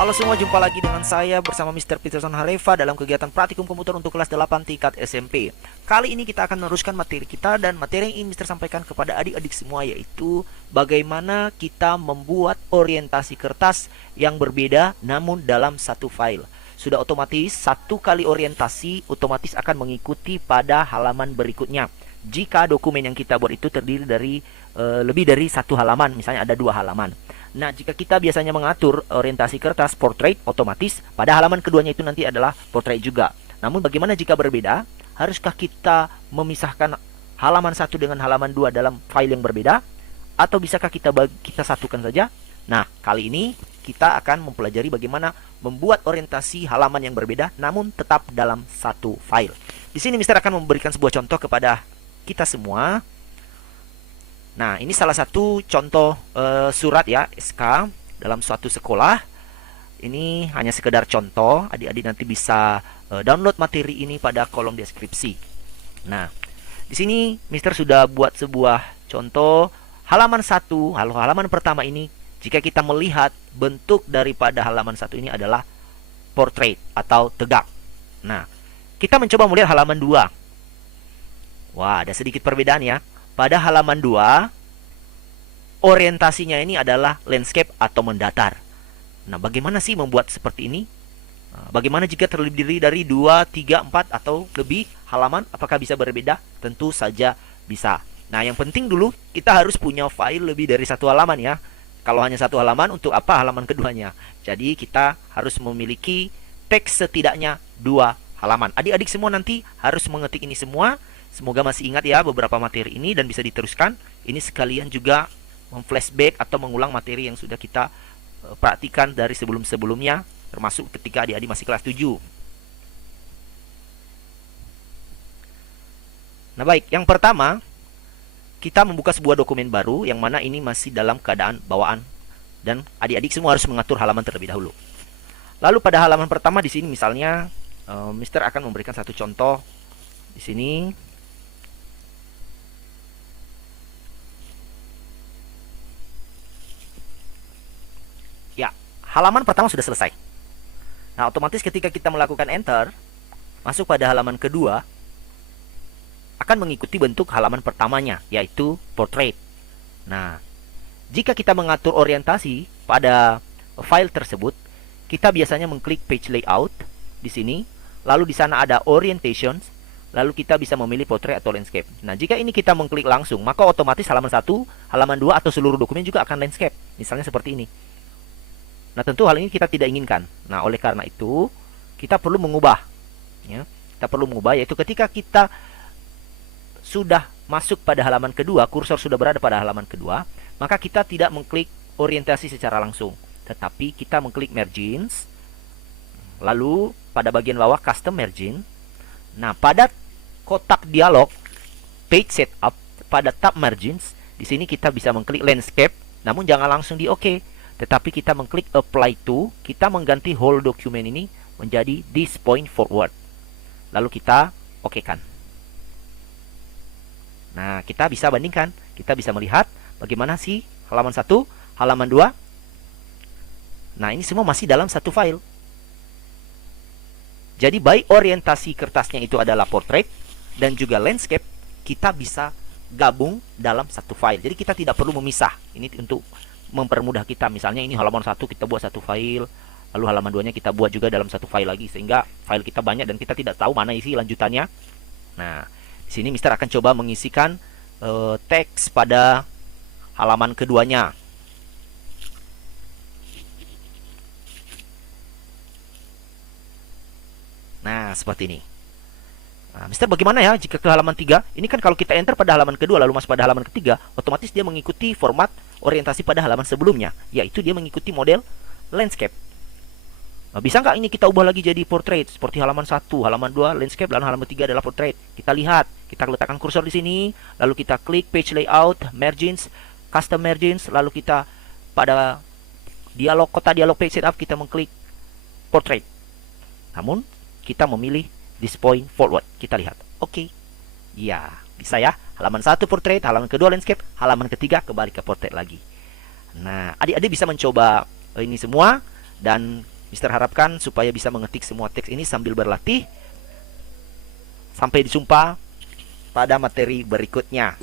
Halo semua, jumpa lagi dengan saya bersama Mr. Peterson Hareva dalam kegiatan praktikum komputer untuk kelas 8 tingkat SMP. Kali ini kita akan meneruskan materi kita, dan materi yang ingin Mr. sampaikan kepada adik-adik semua yaitu bagaimana kita membuat orientasi kertas yang berbeda namun dalam satu file. Sudah otomatis satu kali orientasi otomatis akan mengikuti pada halaman berikutnya. Jika dokumen yang kita buat itu terdiri dari lebih dari satu halaman, misalnya ada 2 halaman. Nah, jika kita biasanya mengatur orientasi kertas portrait, otomatis pada halaman keduanya itu nanti adalah portrait juga. Namun bagaimana jika berbeda? Haruskah kita memisahkan halaman 1 dengan halaman 2 dalam file yang berbeda? Atau bisakah kita satukan saja? Nah, kali ini kita akan mempelajari bagaimana membuat orientasi halaman yang berbeda namun tetap dalam satu file. Di sini Mister akan memberikan sebuah contoh kepada kita semua. Nah, ini salah satu contoh surat ya, SK dalam suatu sekolah. Ini hanya sekedar contoh, adik-adik nanti bisa download materi ini pada kolom deskripsi. Nah, di sini Mister sudah buat sebuah contoh halaman 1. Halaman pertama ini, jika kita melihat bentuk daripada halaman 1 ini adalah portrait atau tegak. Nah, kita mencoba melihat halaman 2. Wah, ada sedikit perbedaan ya. Pada halaman 2, orientasinya ini adalah landscape atau mendatar. Nah, bagaimana sih membuat seperti ini? Nah, bagaimana jika terdiri dari 2, 3, 4 atau lebih halaman? Apakah bisa berbeda? Tentu saja bisa. Nah, yang penting dulu kita harus punya file lebih dari satu halaman ya. Kalau hanya satu halaman, untuk apa halaman keduanya? Jadi kita harus memiliki teks setidaknya 2 halaman. Adik-adik semua nanti harus mengetik ini semua. Semoga masih ingat ya beberapa materi ini dan bisa diteruskan. Ini sekalian juga memflashback atau mengulang materi yang sudah kita praktikan dari sebelum-sebelumnya, termasuk ketika adik-adik masih kelas 7. Nah, baik, yang pertama kita membuka sebuah dokumen baru yang mana ini masih dalam keadaan bawaan dan adik-adik semua harus mengatur halaman terlebih dahulu. Lalu pada halaman pertama di sini misalnya Mister akan memberikan satu contoh di sini. Ya, halaman pertama sudah selesai. Nah, otomatis ketika kita melakukan enter, masuk pada halaman kedua, akan mengikuti bentuk halaman pertamanya, yaitu portrait. Nah, jika kita mengatur orientasi pada file tersebut, kita biasanya mengklik page layout di sini, lalu di sana ada orientations, lalu kita bisa memilih portrait atau landscape. Nah, jika ini kita mengklik langsung, maka otomatis halaman 1, halaman 2 atau seluruh dokumen juga akan landscape. Misalnya seperti ini. Nah, tentu hal ini kita tidak inginkan. Nah, oleh karena itu, kita perlu mengubah. Ya, kita perlu mengubah, yaitu ketika kita sudah masuk pada halaman kedua, kursor sudah berada pada halaman kedua, maka kita tidak mengklik orientasi secara langsung, tetapi kita mengklik margins, lalu pada bagian bawah custom margin. Nah, pada kotak dialog page setup, pada tab margins, di sini kita bisa mengklik landscape, namun jangan langsung di OK, tetapi kita mengklik apply to, kita mengganti whole document ini menjadi this point forward. Lalu kita OK-kan. Nah, kita bisa bandingkan, kita bisa melihat bagaimana sih halaman 1, halaman 2. Nah, ini semua masih dalam satu file. Jadi baik orientasi kertasnya itu adalah portrait dan juga landscape, kita bisa gabung dalam satu file. Jadi kita tidak perlu memisah. Ini untuk mempermudah kita. Misalnya ini halaman 1 kita buat satu file, lalu halaman 2-nya kita buat juga dalam satu file lagi, sehingga file kita banyak dan kita tidak tahu mana isi lanjutannya. Nah, di sini Mister akan coba mengisikan teks pada halaman keduanya. Nah, seperti ini. Nah, Mister bagaimana ya jika ke halaman 3? Ini kan kalau kita enter pada halaman kedua lalu masuk pada halaman ketiga, otomatis dia mengikuti format orientasi pada halaman sebelumnya, yaitu dia mengikuti model landscape. Nah, bisa nggak ini kita ubah lagi jadi portrait seperti halaman 1, halaman 2 landscape, dan halaman 3 adalah portrait. Kita lihat, kita letakkan kursor di sini, lalu kita klik page layout, margins, custom margins, lalu kita pada dialog kotak dialog page setup kita mengklik portrait. Namun kita memilih this point forward. Kita lihat. Oke. Ya, bisa ya. Halaman 1 portrait, halaman kedua landscape, halaman ketiga kembali ke portrait lagi. Nah, adik-adik bisa mencoba ini semua dan Mister harapkan supaya bisa mengetik semua teks ini sambil berlatih. Sampai jumpa pada materi berikutnya.